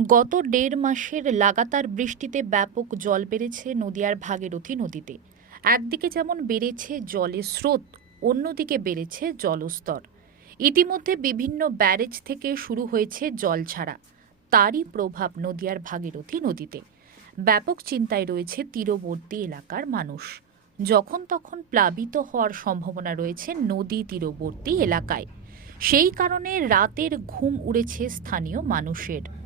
গত দেড় মাসের লাগাতার বৃষ্টিতে ব্যাপক জল বেড়েছে নদিয়ার ভাগীরথী নদীতে। একদিকে যেমন বেড়েছে জলের স্রোত, অন্যদিকে বেড়েছে জলস্তর। ইতিমধ্যে বিভিন্ন ব্যারেজ থেকে শুরু হয়েছে জল ছাড়া। তারই প্রভাব নদিয়ার ভাগীরথী নদীতে। ব্যাপক চিন্তায় রয়েছে তীরবর্তী এলাকার মানুষ। যখন তখন প্লাবিত হওয়ার সম্ভাবনা রয়েছে নদী তীরবর্তী এলাকায়। সেই কারণে রাতের ঘুম উড়েছে স্থানীয় মানুষের।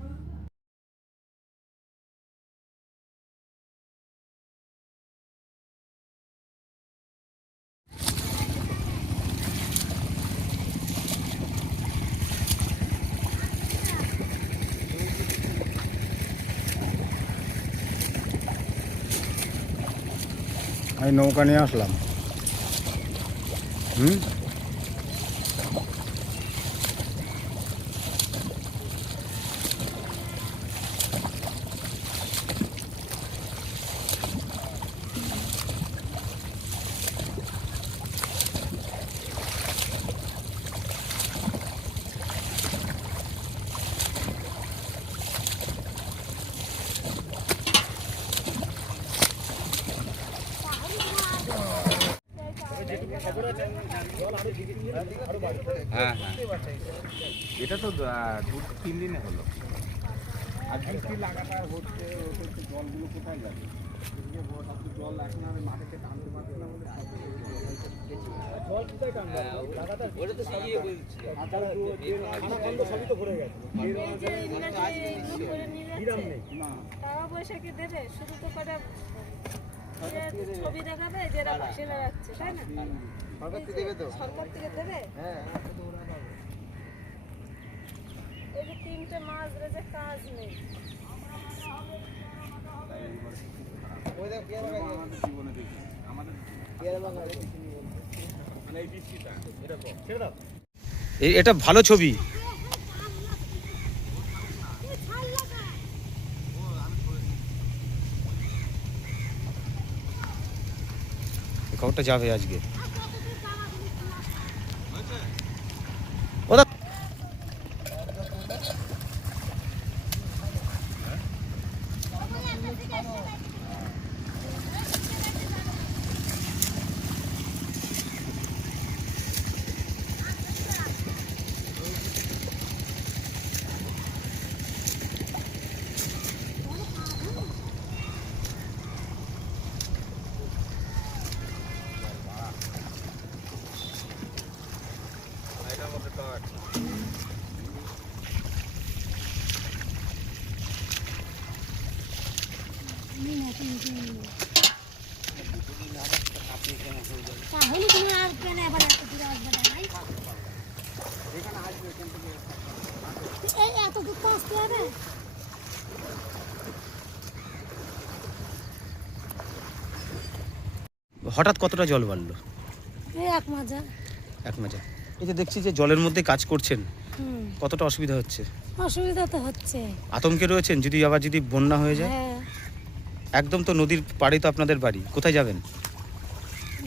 আমি নৌকা নিয়ে আসলাম। হুম? হ্যাঁ হ্যাঁ। এটা তো দু তিন দিনে হলো। আর বৃষ্টি লাগাতার হচ্ছে হচ্ছে জলগুলো কোথায় যাবে? জল এখন আর মাটিতে টানতে পারছে না বলে জল কোথায় টানবে ওটা তো সবই সবই তো ভরে গেছে। বিরাম নেই না টাকা পয়সা কি দেবে শুধু তো যে ছবি দেখাবে যে এরা পাশেরা রাখছে তাই না? সরকার থেকে দেবে তো? সরকার থেকে দেবে? হ্যাঁ এই যে তিনটে যে কাজ নেই। ওই দেখ পেয়ারা গাছ আমাদের জীবনে দেখি আমাদের পেয়ারা বাগান মানে এই বৃষ্টিটা এরকম। ছেড়ে দাও এটা ভালো ছবি। খবরটা যাবে আজকে। ওদা এটার মধ্যে তো আছে তাহলে তুমি আর এত দূরে আসবে না নাই এই এত দূর তো আসতে হবে। হঠাৎ কতটা জল বাড়লো? এই এক মাজা এক মাঝে এই যে দেখছি যে জলের মধ্যে কাজ করছেন কতটা অসুবিধা হচ্ছে? অসুবিধা তো হচ্ছে। আতঙ্কে রয়েছেন? যদি আবার যদি বন্যা হয়ে যায়? হ্যাঁ। একদম তো নদীর পাড়ে তো আপনাদের বাড়ি। কোথায় যাবেন?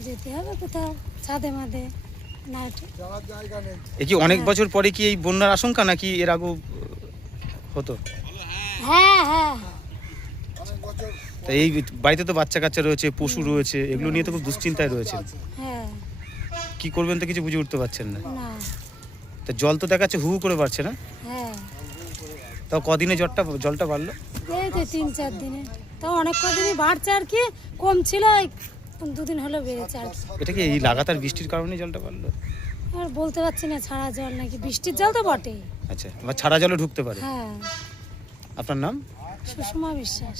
যেতে হবে কোথাও ছাদে মাদে এ। কি অনেক বছর পরে কি এই বন্যার আশঙ্কা নাকি এর আগেও হতো? হ্যাঁ হ্যাঁ। তা এই বাড়িতে তো বাচ্চা কাচ্চা রয়েছে পশু রয়েছে এগুলো নিয়ে তো খুব দুশ্চিন্তায় রয়েছে হ্যাঁ। কি করবেন তো কিছু বুঝে উঠতে পারছেন না। না। তা জল তো দেখাচ্ছে হু হু করে বাড়ছে না? হ্যাঁ। তাও কদিনে জলটা জলটা বাড়লো? এই তো তিন চার দিনে। তাও অনেক কদিনই বাড়ছে আর কি কম ছিল দুদিন হলো বেড়েছে আর কি। এটা কি এই লাগাতার বৃষ্টির কারণে জলটা বাড়লো? আর বলতে পারছি না ছাড়া জল নাকি বৃষ্টির জল তো বটে আচ্ছা আবার ছাড়া জলে ঢুকতে পারে। হ্যাঁ। আপনার নাম? সুষমা বিশ্বাস।